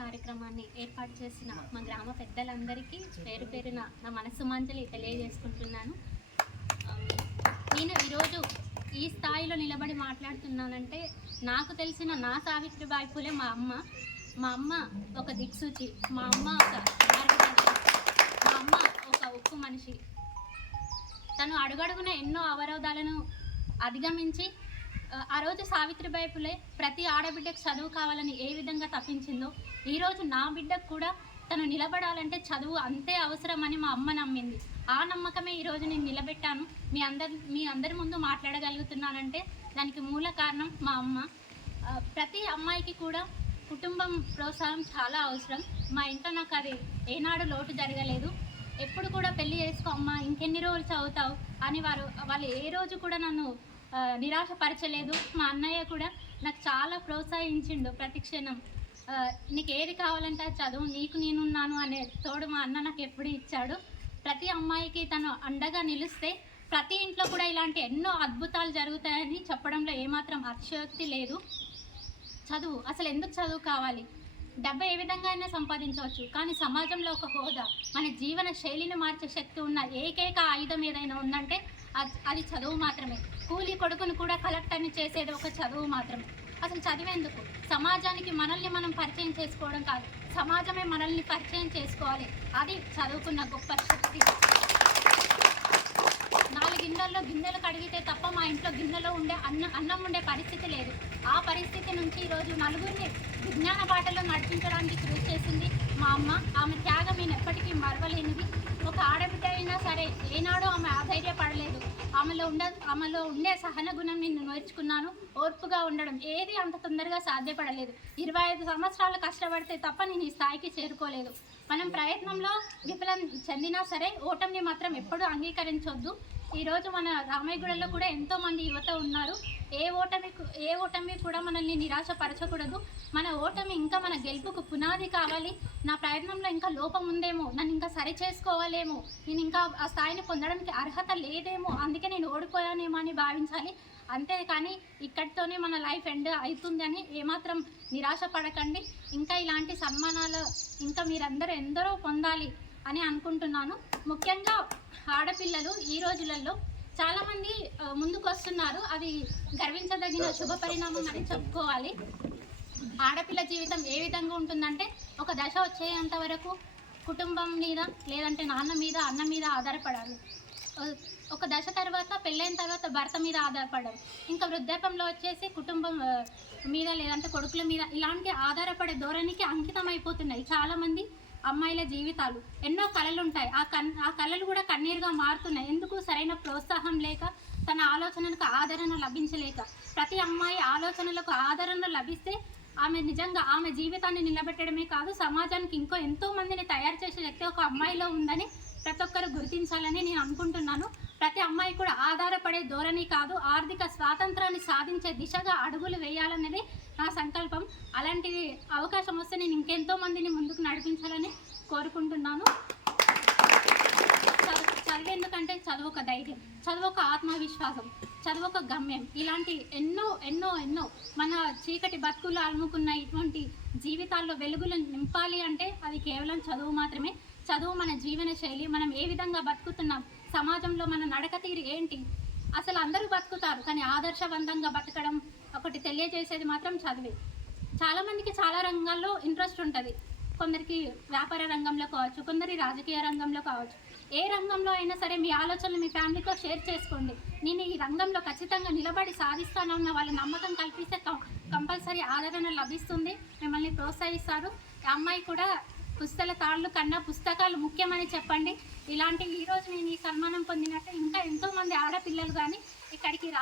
కార్యక్రమాన్ని ఏర్పాటు చేసిన మా గ్రామ పెద్దలందరికీ పేరు పేరున నా మనస్సు మంజలి తెలియజేసుకుంటున్నాను. నేను ఈరోజు ఈ స్థాయిలో నిలబడి మాట్లాడుతున్నానంటే నాకు తెలిసిన నా సావిత్రిబాయి పూలే మా అమ్మ. మా అమ్మ ఒక దిక్సూచి మా అమ్మ ఒక మా అమ్మ ఒక ఉక్కు మనిషి. తను అడుగడుగున ఎన్నో అవరోధాలను అధిగమించి ఆ, ఆ రోజు సావిత్రిబాయి పులే ప్రతి ఆడబిడ్డకు చదువు కావాలని ఏ విధంగా తప్పించిందో ఈరోజు నా బిడ్డకు కూడా తను నిలబడాలంటే చదువు అంతే అవసరమని మా అమ్మ నమ్మింది. ఆ నమ్మకమే ఈరోజు నేను నిలబెట్టాను. మీ అందరి మీ అందరి ముందు మాట్లాడగలుగుతున్నానంటే దానికి మూల కారణం మా అమ్మ. ప్రతి అమ్మాయికి కూడా కుటుంబం ప్రోత్సాహం చాలా అవసరం. మా ఇంట్లో నాకు అది ఏనాడు లోటు జరగలేదు. ఎప్పుడు కూడా పెళ్ళి చేసుకో అమ్మా ఇంకెన్ని రోజులు చదువుతావు అని వారు వాళ్ళు ఏ రోజు కూడా నన్ను నిరాశపరచలేదు. మా అన్నయ్య కూడా నాకు చాలా ప్రోత్సహించిండు ప్రతి క్షణం. నీకు ఏది కావాలంటే అది చదువు నీకు నేనున్నాను అనే తోడు మా అన్న నాకు ఎప్పుడు ఇచ్చాడు. ప్రతి అమ్మాయికి తను అండగా నిలిస్తే ప్రతి ఇంట్లో కూడా ఇలాంటి ఎన్నో అద్భుతాలు జరుగుతాయని చెప్పడంలో ఏమాత్రం అతిశయోక్తి లేదు. చదువు అసలు ఎందుకు చదువు కావాలి? డబ్బు ఏ విధంగా అయినా సంపాదించవచ్చు కానీ సమాజంలో ఒక హోదా మన జీవన శైలిని మార్చే శక్తి ఉన్న ఏకైక ఆయుధం ఏదైనా ఉందంటే అది అది చదువు మాత్రమే. కూలి కొడుకును కూడా కలెక్టర్ని చేసేది ఒక చదువు మాత్రమే. అసలు చదివేందుకు? సమాజానికి మనల్ని మనం పరిచయం చేసుకోవడం కాదు. సమాజమే మనల్ని పరిచయం చేసుకోవాలి. అది చదువుకున్న గొప్ప శక్తి. నాలుగు గిన్నెల్లో గిన్నెలు కడిగితే తప్ప మా ఇంట్లో గిన్నెలో ఉండే అన్న అన్నం ఉండే పరిస్థితి లేదు. ఆ పరిస్థితి నుంచి ఈరోజు నలుగురిని విజ్ఞాన బాటలో నడిపించడానికి కృషి చేసింది మా అమ్మ. ఆమె త్యాగం నేను ఎప్పటికీ మరవలేనిది. ఒక ఆడబిడ్డ అయినా సరే ఏనాడో ఆమె ఆధైర్యపడలేదు ఆమెలో ఉండ ఆమెలో ఉండే సహన గుణం నేను నేర్చుకున్నాను. ఓర్పుగా ఉండడం ఏది అంత తొందరగా సాధ్యపడలేదు. ఇరవై ఐదు సంవత్సరాలు కష్టపడితే తప్ప నేను ఈ స్థాయికి చేరుకోలేదు. మనం ప్రయత్నంలో విఫలం చెందినా సరే ఓటమిని మాత్రం ఎప్పుడూ అంగీకరించొద్దు. ఈరోజు మన రామయ్యగూడలో కూడా ఎంతో మంది యువత ఉన్నారు. ఏ ఓటమి ఏ ఓటమి కూడా మనల్ని నిరాశపరచకూడదు. మన ఓటమి ఇంకా మన గెలుపుకు పునాది కావాలి. నా ప్రయత్నంలో ఇంకా లోపం ఉందేమో నన్ను ఇంకా సరి చేసుకోవాలేమో నేను ఇంకా ఆ స్థాయిని పొందడానికి అర్హత లేదేమో అందుకే నేను ఓడిపోయానేమో అని భావించాలి. అంతేకాని ఇక్కడితోనే మన లైఫ్ ఎండ్ అవుతుంది అని ఏమాత్రం నిరాశ పడకండి ఇంకా ఇలాంటి సన్మానాలు ఇంకా మీరందరూ ఎందరో పొందాలి అని అనుకుంటున్నాను. ముఖ్యంగా ఆడపిల్లలు ఈ రోజులలో చాలామంది ముందుకు వస్తున్నారు అది గర్వించదగిన శుభ పరిణామం అని చెప్పుకోవాలి. ఆడపిల్ల జీవితం ఏ విధంగా ఉంటుందంటే ఒక దశ వచ్చేంత వరకు కుటుంబం మీద లేదంటే నాన్న మీద అన్న మీద ఆధారపడాలి. ఒక దశ తర్వాత పెళ్ళైన తర్వాత భర్త మీద ఆధారపడరు ఇంకా వృద్ధాపంలో వచ్చేసి కుటుంబం మీద లేదంటే కొడుకుల మీద ఇలాంటి ఆధారపడే ధోరణికి అంకితం అయిపోతున్నాయి చాలామంది. అమ్మాయిల జీవితాలు. ఎన్నో కళలు ఉంటాయి ఆ కన్ ఆ కళలు కూడా కన్నీరుగా మారుతున్నాయి. ఎందుకు సరైన ప్రోత్సాహం లేక తన ఆలోచనలకు ఆదరణ లభించలేక? ప్రతి అమ్మాయి ఆలోచనలకు ఆదరణ లభిస్తే ఆమె నిజంగా ఆమె జీవితాన్ని నిలబెట్టడమే కాదు సమాజానికి ఇంకో ఎంతో మందిని తయారు చేసే శక్తి ఒక అమ్మాయిలో ఉందని ప్రతి ఒక్కరు గుర్తించాలని నేను అనుకుంటున్నాను. ప్రతి అమ్మాయి కూడా ఆధారపడే ధోరణి కాదు ఆర్థిక స్వాతంత్రాన్ని సాధించే దిశగా అడుగులు వేయాలనేది నా సంకల్పం. అలాంటి అవకాశం వస్తే నేను ఇంకెంతో మందిని ముందుకు నడిపించాలని కోరుకుంటున్నాను. చదువు చదివేందుకంటే చదువు ఒక ధైర్యం చదువు ఒక ఆత్మవిశ్వాసం చదువు ఒక గమ్యం. ఇలాంటి ఎన్నో ఎన్నో ఎన్నో మన చీకటి బతుకులు అలుముకున్న ఇటువంటి జీవితాల్లో వెలుగులు నింపాలి అంటే అది కేవలం చదువు మాత్రమే. చదువు మన జీవన శైలి మనం ఏ విధంగా బతుకుతున్నాం సమాజంలో మన నడక తీరు ఏంటి? అసలు అందరూ బతుకుతారు కానీ ఆదర్శవంతంగా బతకడం ఒకటి తెలియజేసేది మాత్రం చదివే. చాలామందికి చాలా రంగాల్లో ఇంట్రెస్ట్ ఉంటుంది. కొందరికి వ్యాపార రంగంలో కావచ్చు కొందరి రాజకీయ రంగంలో కావచ్చు. ఏ రంగంలో అయినా సరే మీ ఆలోచనలు మీ ఫ్యామిలీతో షేర్ చేసుకోండి. నేను ఈ రంగంలో ఖచ్చితంగా నిలబడి సాధిస్తానన్న వాళ్ళ నమ్మకం కల్పిస్తే కం- కంపల్సరీ ఆదరణ లభిస్తుంది. మిమ్మల్ని ప్రోత్సహిస్తారు. ఈ అమ్మాయి కూడా పుస్తల తాళ్ళు కన్నా పుస్తకాలు ముఖ్యమని చెప్పండి. ఇలాంటి ఈరోజు నేను ఈ సన్మానం పొందినట్టు ఇంకా ఎంతోమంది ఆడపిల్లలు కానీ ఇక్కడికి రా